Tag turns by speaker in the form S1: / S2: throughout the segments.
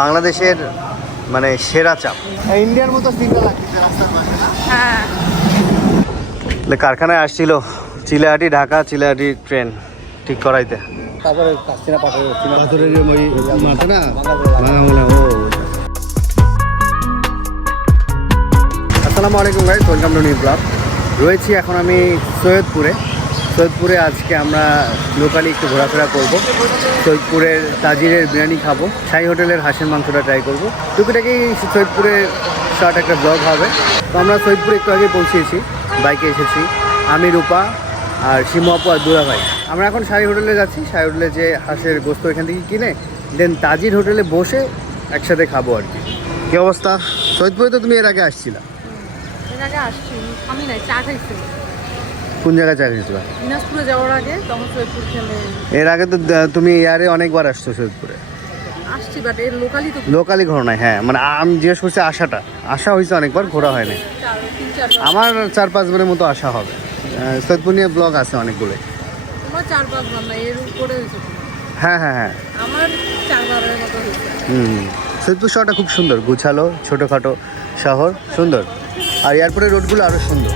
S1: বাংলাদেশের মানে সেরা চাপ। ইন্ডিয়ার মতো
S2: হ্যাঁ।
S1: কারখানায় আসছিল চিলাহাটি ঢাকা চিলাহাটি ট্রেন ঠিক করাইতে।
S3: তারপরে
S1: পাথরের ওই মাথা না? আসসালামু আলাইকুম guys welcome to new blog রয়েছি এখন আমি সৈয়দপুরে। সৈয়দপুরে আজকে আমরা লোকালি একটু ঘোরাফেরা করব। সৈয়দপুরের তাজিরের বিরিয়ানি খাব। সাই হোটেলের হাঁসের মাংসটা ট্রাই করব। টুকিটাকি সৈয়দপুরে শর্ট একটা ব্লগ হবে। তো আমরা সৈয়দপুরে একটু আগে পৌঁছেছি। বাইকে এসেছি। আমি, রূপা আর শিমু আপু আর দুলা ভাই। আমরা এখন সাই হোটেলে যাচ্ছি। সাই হোটেলে যে হাঁসের গোস্ত এখান থেকে কিনে দেন তাজির হোটেলে বসে একসাথে খাব আর কি। কী অবস্থা? সৈয়দপুরে তো তুমি এর আগে আসছিলা।
S2: এর আগে আসছি। আমি নাই, চা
S1: কোন জায়গায় চাকরি খেয়েছিলা
S2: দিনাজপুরে যাওয়ার আগে তখন সৈয়দপুর খেলে।
S1: এর আগে তো তুমি ইয়ারে অনেকবার আসছো সৈয়দপুরে।
S2: আসছি বাট এর লোকালই তো
S1: লোকালি ঘোরা নাই হ্যাঁ। মানে আমি জিজ্ঞেস করছি আসাটা আসা হয়েছে অনেকবার ঘোরা
S2: হয়নি
S1: আমার চার পাঁচবারের মতো আসা হবে। সৈয়দপুর নিয়ে ব্লগ আছে অনেকগুলো
S2: তোমার চার না এর উপরে হয়েছে
S1: হ্যাঁ হ্যাঁ হ্যাঁ।
S2: আমার চারবারের মতো হয়েছে।
S1: হুম সৈয়দপুর শহরটা খুব সুন্দর। গুছালো ছোটোখাটো শহর সুন্দর। আর এয়ারপোর্টের রোডগুলো আরও সুন্দর।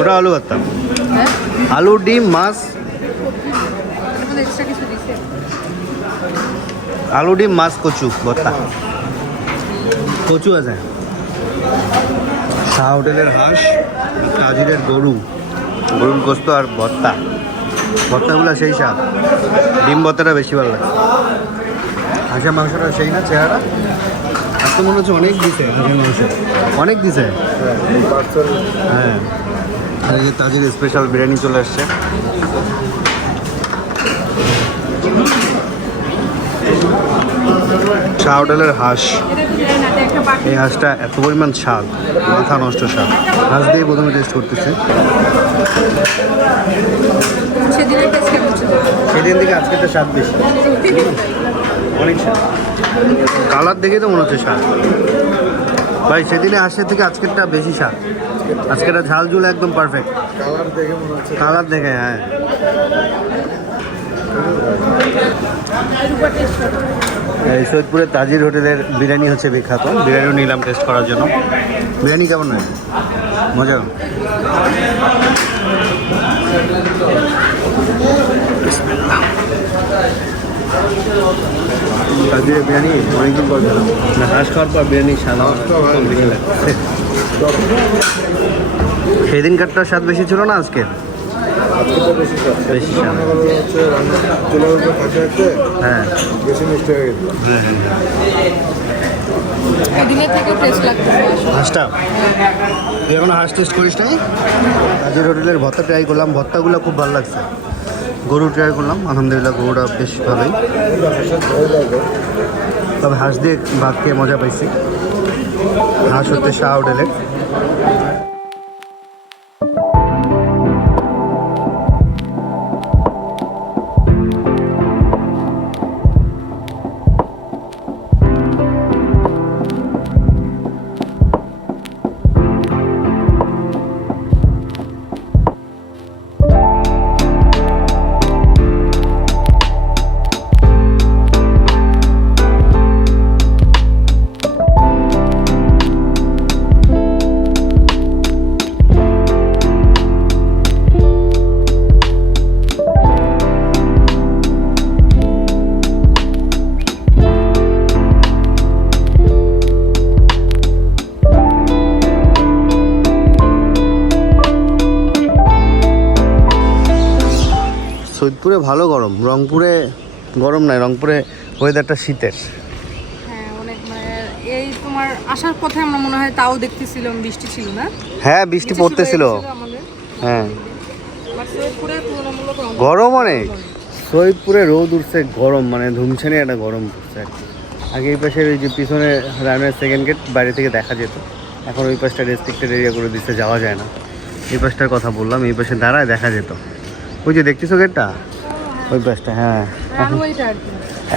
S1: ওটা আলু ভর্তা।
S2: হ্যাঁ?
S1: আলু ডিম মাছ। আলু ডিম মাছ কচু ভর্তা। কচু আছে। শাহ হোটেলের হাঁস, কাজিরের গরু, গরুর গোস্ত আর ভর্তা। ভর্তাগুলো সেই স্বাদ। ডিম ভর্তাটা বেশি ভালো লাগে। হাঁসের মাংসটা সেই না, চেহারা? আজকে মনে হচ্ছে অনেক দিছে হাঁসের মাংস। অনেক দিছে? হ্যাঁ। আর এই যে তাজির স্পেশাল বিরিয়ানি চলে আসছে। শাহ হোটেলের হাঁস। এই হাঁসটা এত পরিমাণ স্বাদ মাথা নষ্ট স্বাদ। হাঁস দিয়ে প্রথমে টেস্ট করতেছে। সেদিন থেকে আজকে তো স্বাদ বেশি। অনেক স্বাদ। কালার দেখে তো মনে হচ্ছে স্বাদ। ভাই সেদিনে হাঁসের থেকে আজকেরটা বেশি স্বাদ। আজকেরটা ঝাল ঝুল একদম পারফেক্ট
S3: কালার দেখে মনে হচ্ছে।
S1: কালার দেখে হ্যাঁ। সৈয়দপুরের তাজির হোটেলের বিরিয়ানি হচ্ছে বিখ্যাত। বিরিয়ানিও নিলাম টেস্ট করার জন্য। বিরিয়ানি কেমন নয় মজা? তাজিরের বিরিয়ানি অনেকদিন পর খেলাম। না হাঁস খাওয়ার পর বিরিয়ানি স্বাদ বেশি সেদিনকারটার স্বাদ বেশি ছিল না আজকে
S3: আজকে বেশি স্বাদ। হচ্ছে রান্না চুলার উপর
S1: হ্যাঁ।
S3: বেশি মিষ্টি হয়ে গেছে।
S2: দিনের থেকেও টেস্ট লাগতেছে
S1: হাঁসটা? তুই এখন হাঁস টেস্ট করিস নাই? কাজের হোটেলের ভর্তা ট্রাই করলাম ভর্তাগুলো খুব ভালো লাগছে। গরু ট্রাই করলাম আলহামদুলিল্লাহ গরুটা বেশ ভালোই। তবে হাঁস দিয়ে ভাত খেয়ে মজা পাইছি। হাঁস হচ্ছে শাহ হোটেলের সৈয়দপুরে ভালো গরম। রংপুরে গরম নাই রংপুরে ওয়েদারটা শীতের।
S2: হ্যাঁ অনেক মানে এই তোমার আসার পথে আমরা মনে হয় তাও দেখতেছিলাম বৃষ্টি ছিল না?
S1: হ্যাঁ বৃষ্টি পড়তেছিল। হ্যাঁ। গরম অনেক। সৈয়দপুরে রোদ উঠছে গরম মানে ধুমছানি একটা গরম পড়ছে আগে এই পাশের ওই যে পিছনে রানওয়ের সেকেন্ড গেট বাইরে থেকে দেখা যেত। এখন ওই পাশটা রেস্ট্রিক্টেড এরিয়া করে দিচ্ছে যাওয়া যায় না। এই পাশটার কথা বললাম এই পাশে দাঁড়ায় দেখা যেত। ওই যে দেখতেছো গেটটা? ওই পাশটা হ্যাঁ।
S2: রানওয়েটা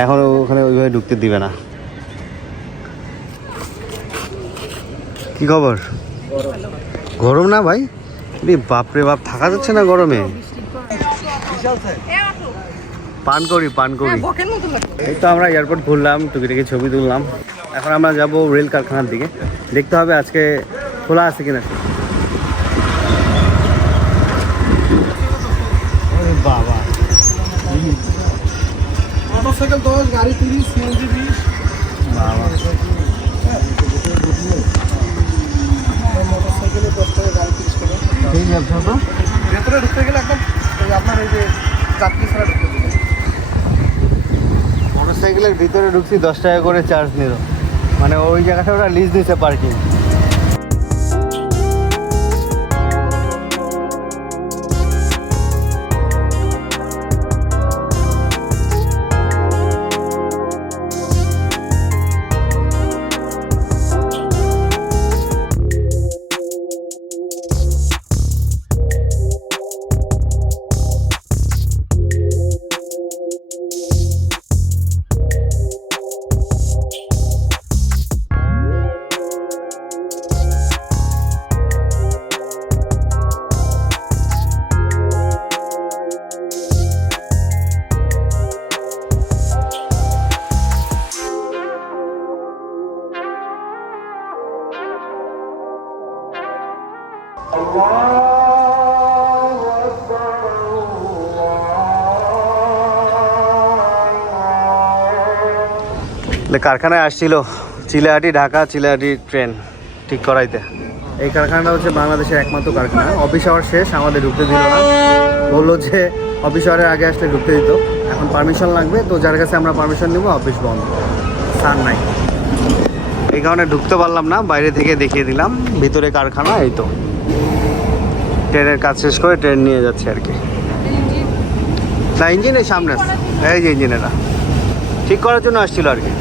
S1: এখন ওখানে ওইভাবে ঢুকতে দিবে না। কি খবর? গরম না ভাই? বাপরে বাপ থাকা যাচ্ছে না গরমে। পান করি পান করি।
S2: হ্যাঁ
S1: এই তো আমরা এয়ারপোর্ট ঘুরলাম টুকিটাকি ছবি তুললাম। এখন আমরা যাব রেল কারখানার দিকে। দেখতে হবে আজকে খোলা আছে কিনা।
S3: মোটরসাইকেল দশ গাড়ি তিরিশ সিএনজি বিশ।
S1: বাবা।
S3: মোটরসাইকেলে দশ টাকা গাড়ি তিরিশ টাকা।
S1: তো
S3: ভেতরে ঢুকতে গেলে একদম আপনার এই যে যাত্রী ছাড়া ঢুকতে দেবে
S1: মোটরসাইকেলের ভিতরে ঢুকছি দশ টাকা করে চার্জ নিল। মানে ওই জায়গাটা ওরা লিজ দিছে পার্কিং কারখানায় আসছিল চিলাহাটি ঢাকা চিলাহাটি ট্রেন ঠিক করাইতে। এই কারখানাটা হচ্ছে বাংলাদেশের একমাত্র কারখানা। অফিস আওয়ার শেষ আমাদের ঢুকতে দিল না। বলল যে অফিস আওয়ারের আগে আসলে ঢুকতে দিত। এখন পারমিশন লাগবে তো যার কাছে আমরা পারমিশন নেব অফিস বন্ধ। স্যার নাই। এই কারণে ঢুকতে পারলাম না বাইরে থেকে দেখিয়ে দিলাম ভিতরে কারখানা এই তো। ট্রেনের কাজ শেষ করে ট্রেন নিয়ে যাচ্ছে আর কি। না ইঞ্জিন এই সামনে এই যে ইঞ্জিনেরা। ঠিক করার জন্য আসছিল আর কি।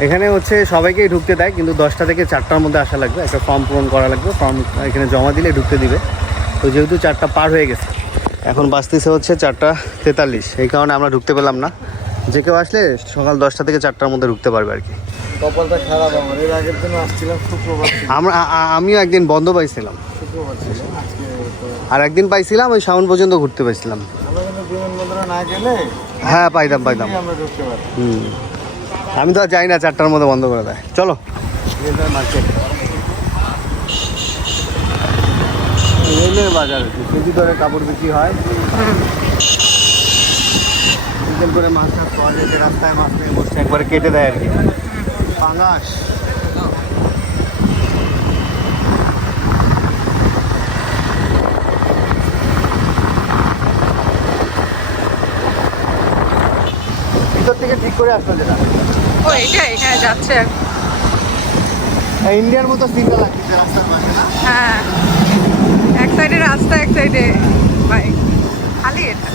S1: এখানে হচ্ছে সবাইকেই ঢুকতে দেয় কিন্তু দশটা থেকে চারটার মধ্যে আসা লাগবে। একটা ফর্ম পূরণ করা লাগবে ফর্ম এখানে জমা দিলে ঢুকতে দিবে। তো যেহেতু চারটা পার হয়ে গেছে এখন বাঁচতেছে হচ্ছে চারটা তেতাল্লিশ। এই কারণে আমরা ঢুকতে পেলাম না। যে কেউ আসলে সকাল দশটা থেকে চারটার মধ্যে ঢুকতে পারবে আর কি।
S3: কপালটা খারাপ আমার। এর আগের দিন আসছিলাম শুক্রবার
S1: আমরা আ- আ- আমিও একদিন বন্ধ পাইছিলাম।
S3: শুক্রবার
S1: আর একদিন পাইছিলাম ওই সাউন্ড পর্যন্ত ঘুরতে পাইছিলাম।
S3: আমরা কিন্তু বিমানবন্দরে না গেলে
S1: হ্যাঁ পাইতাম পাইতাম।
S3: আমরা ঢুকতে পারি
S1: হুম। আমি তো আর যাই না চারটার মধ্যে বন্ধ করে দেয়। চলো। রেলের বাজার করে কাপড় বিক্রি হয়। করে পাওয়া যায় রাস্তায় মাছ নিয়ে একবারে কেটে দেয় আর কি। ভিতর থেকে ঠিক করে আসলো যেটা
S2: ও এটাই হ্যাঁ যাচ্ছে।
S1: ইন্ডিয়ার মতো সিঙ্গেল লাগছে রাস্তার পাশে না?
S2: হ্যাঁ। এক সাইডে রাস্তা এক সাইডে ভাই খালি এটা।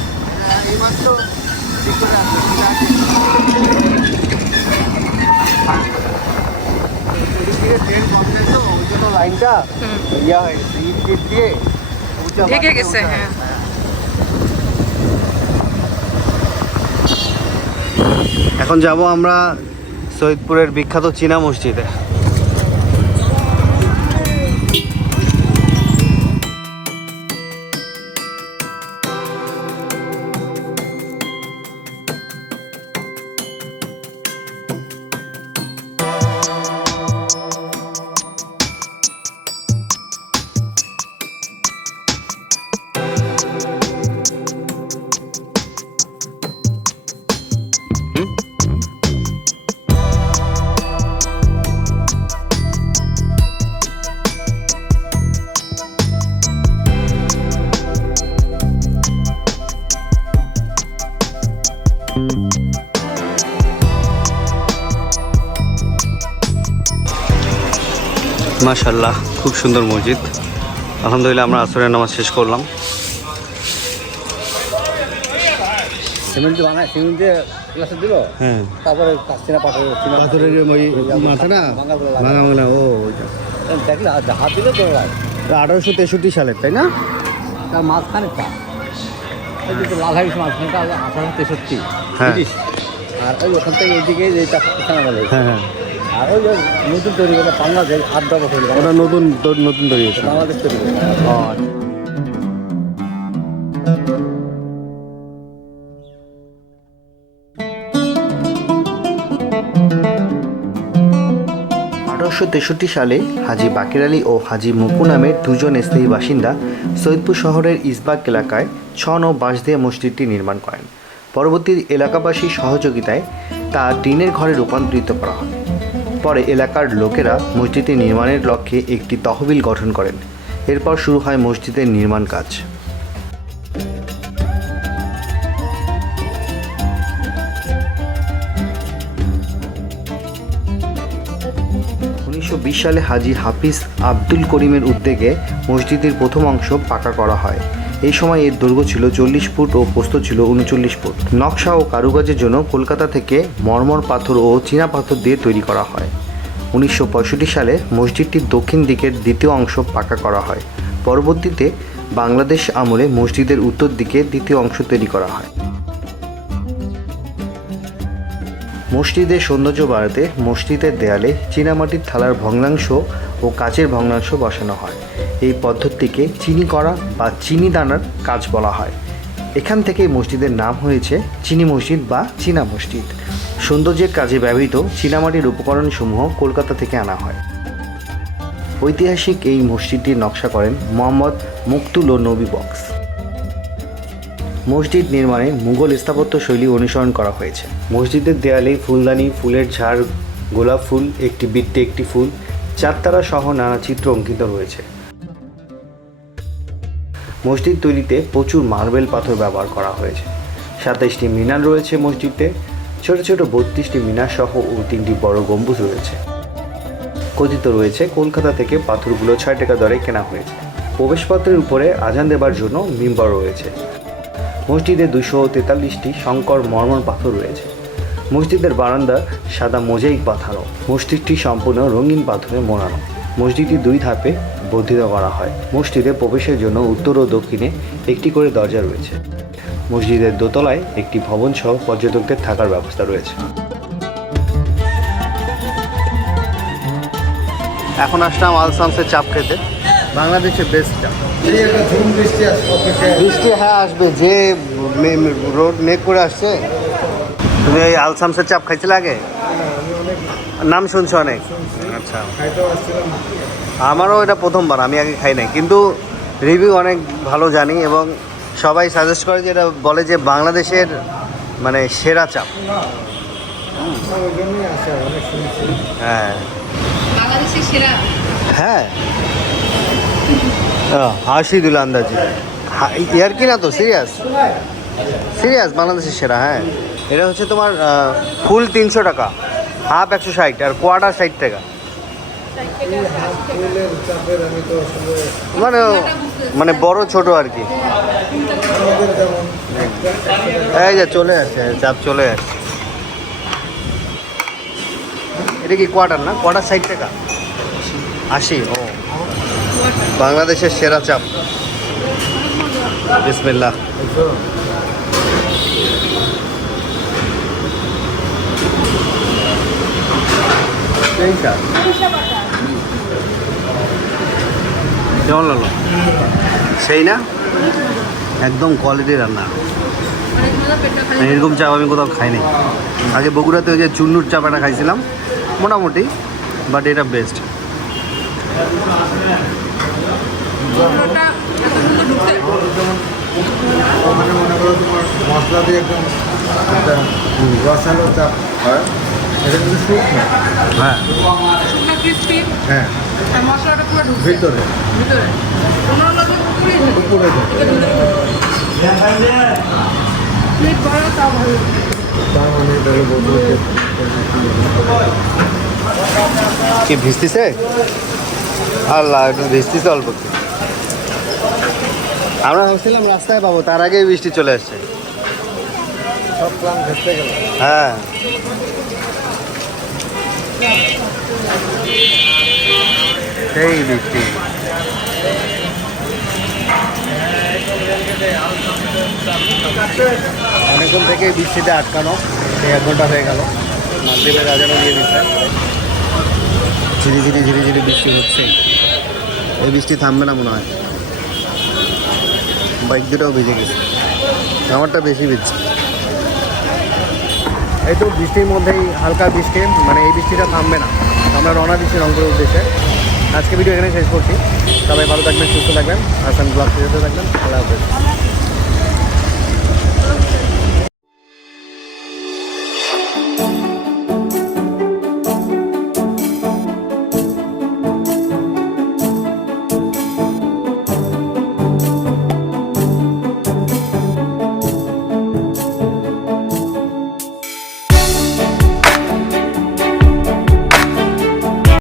S1: এইমাত্র ঠিক করে ট্রেন কম তো ওই জন্য লাইনটা। ইয়া হয়ে ইট দিয়ে
S2: ঢেকে গেছে, হ্যাঁ।
S1: এখন যাব আমরা সৈয়দপুরের বিখ্যাত চীনা মসজিদে। মাশাল্লাহ খুব সুন্দর মসজিদ। আলহামদুলিল্লাহ আমরা আসরের নামাজ শেষ করলাম।
S3: সিমেন্ট বানায় সিমেন্টে গ্লাসে দিল?
S1: হ্যাঁ।
S3: তারপরে
S1: পাথরের ওই মাথা না? ভাঙা ভাঙা ও
S3: দেখলে হাত হাত দিলে দৌড়ায়
S1: আঠারোশো তেষট্টি সালের তাই না?
S3: তার মাঝখানে তা। লাল হাইস মাঝখানটা আঠারোশো তেষট্টি
S1: হ্যাঁ।
S3: আর ওই ওখান থেকে এইদিকে যে চারটা
S1: হ্যাঁ হ্যাঁ।
S3: আর ওই নতুন তৈরি করে বাংলাদেশ আট ডবা তৈরি
S1: ওটা নতুন নতুন তৈরি হয়েছে।
S3: বাংলাদেশ তৈরি
S1: আঠারোশো তেষট্টি সালে হাজি বাকির আলী ও হাজি মুকু নামের দুজন স্থায়ী বাসিন্দা সৈয়দপুর শহরের ইসবাগ এলাকায় ছ নৌ বাঁশ দিয়ে মসজিদটি নির্মাণ করেন। পরবর্তী এলাকাবাসীর সহযোগিতায় তা টিনের ঘরে রূপান্তরিত করা হয়। পরে এলাকার লোকেরা মসজিদটি নির্মাণের লক্ষ্যে একটি তহবিল গঠন করেন। এরপর শুরু হয় মসজিদের নির্মাণ কাজ। উনিশশো বিশ সালে হাজি হাফিজ আব্দুল করিমের উদ্যোগে মসজিদের প্রথম অংশ পাকা করা হয়। এই সময় এর দৈর্ঘ্য ছিল চল্লিশ ফুট ও প্রস্থ ছিল উনচল্লিশ ফুট। নকশা ও কারুকাজের জন্য কলকাতা থেকে মর্মর পাথর ও চীনা পাথর দিয়ে তৈরি করা হয়। উনিশশো পঁয়ষট্টি সালে মসজিদটির দক্ষিণ দিকের দ্বিতীয় অংশ পাকা করা হয়। পরবর্তীতে বাংলাদেশ আমলে মসজিদের উত্তর দিকে দ্বিতীয় অংশ তৈরি করা হয়। মসজিদের সৌন্দর্য বাড়াতে মসজিদের দেয়ালে চীনামাটির থালার ভগ্নাংশ ও কাচের ভগ্নাংশ বসানো হয়। এই পদ্ধতিকে চিনি করা বা চিনি দানার কাজ বলা হয়। এখান থেকেই মসজিদের নাম হয়েছে চিনি মসজিদ বা চীনা মসজিদ। সৌন্দর্যের কাজে ব্যবহৃত চীনামাটির উপকরণসমূহ কলকাতা থেকে আনা হয়। ঐতিহাসিক এই মসজিদটির নকশা করেন মোহাম্মদ মুক্তুল ও নবী বক্স। মসজিদ নির্মাণে মুঘল স্থাপত্য শৈলী অনুসরণ করা হয়েছে। মসজিদের দেয়ালে ফুলদানি, ফুলের ঝাড়, গোলাপ ফুল, একটি বৃত্তে একটি ফুল, চারতারা সহ নানা চিত্র অঙ্কিত রয়েছে। মসজিদ তৈরিতে প্রচুর মার্বেল পাথর ব্যবহার করা হয়েছে। সাতাইশটি মিনার রয়েছে মসজিদে, ছোট ছোট বত্রিশটি মিনার সহ ও তিনটি বড় গম্বুজ রয়েছে। কথিত রয়েছে, কলকাতা থেকে পাথরগুলো ছয় টাকা দরে কেনা হয়েছে। প্রবেশপত্রের উপরে আজান দেবার জন্য মিম্বর রয়েছে। মসজিদে দুশো তেতাল্লিশটি শঙ্কর মর্মর পাথর রয়েছে। মসজিদের বারান্দা সাদা মোজাইক পাথারও। মসজিদটি সম্পূর্ণ রঙিন পাথরে মোড়ানো। মসজিদটি দুই ধাপে বর্ধিত করা হয়। মসজিদে প্রবেশের জন্য উত্তর ও দক্ষিণে একটি করে দরজা রয়েছে। মসজিদের দোতলায় একটি ভবন সহ পর্যটকদের থাকার ব্যবস্থা রয়েছে। এখন আসলাম আলসামসের চাপ খেতে। বাংলাদেশের বেস্ট চাপ।
S3: বৃষ্টি
S1: হ্যাঁ আসবে। যে রোড নেক করে আসছে। তুমি এই আলসামসের চাপ খাইছিলে আগে? নাম শুনছো অনেক? আচ্ছা। আমারও এটা প্রথমবার আমি আগে খাই নাই। কিন্তু রিভিউ অনেক ভালো জানি এবং সবাই সাজেস্ট করে যে এটা বলে যে বাংলাদেশের মানে সেরা চাপ।
S3: ওই
S1: হ্যাঁ হ্যাঁ। হাসি দিল আন্দাজি। ইয়ার কি না তো? সিরিয়াস? সিরিয়াস, বাংলাদেশের সেরা হ্যাঁ। এটা হচ্ছে তোমার ফুল তিনশো টাকা। হাফ একশো ষাট আর কোয়ার্টার ষাট টাকা। মানে মানে বড়, ছোট আর কি। এই যে, চলে আসছে, চাপ চলে আসছে। এটা কি কোয়ার্টার না? কোয়ার্টার ষাট টাকা। আশি, ও বাংলাদেশের সেরা চাপ। কেমন লাগল? সেই না? একদম কোয়ালিটি রান্না।
S2: খালি
S1: এরকম চাপ আমি কোথাও খাইনি। আগে বগুড়াতে ওই যে চুন্নুর চাপ একটা খাইছিলাম মোটামুটি বাট এটা বেস্ট
S2: গন্ধটা এত সুন্দর ঢুকছে।
S3: ওখানে মনে করো তোমার মশলা দিয়ে একদম রসালো চাপ হয়। এটা কিন্তু শুকনো।
S1: হ্যাঁ।
S2: শুকনো ক্রিস্পি
S3: হ্যাঁ।
S2: আর মশলাটা পুরো ঢুকছে।
S3: ভিতরে।
S2: ভিতরে। তো
S3: উপরে
S2: ভরা ভালো
S3: তার মানে
S1: কি ভিজতিছে? আল্লাহ একটু ভিজতিছে অল্প। আমরা ভাবছিলাম রাস্তায় পাবো তার আগেই বৃষ্টি চলে আসছে।
S3: সব প্ল্যান ভেসতে গেল।
S1: হ্যাঁ। সেই বৃষ্টি। অনেকক্ষণ থেকে বৃষ্টিতে আটকানো এক ঘণ্টা হয়ে গেল। মালদ্বীপের রাজানো দিয়ে দিচ্ছে। ঝিরি ঝিরি ঝিরি ঝিরি বৃষ্টি হচ্ছে। এই বৃষ্টি থামবে না মনে হয়। বাইক দুটাও ভিজে গেছে। আমারটা বেশি ভিজছে। এই তো বৃষ্টির মধ্যেই হালকা বৃষ্টি মানে এই বৃষ্টিটা থামবে না। আমরা রওনা দিচ্ছি রংপুরের উদ্দেশ্যে। আজকে ভিডিও এখানে শেষ করছি। সবাই ভালো থাকবেন, সুস্থ থাকবেন। আসাম ব্লগ থাকবেন। আল্লাহ হাফেজ।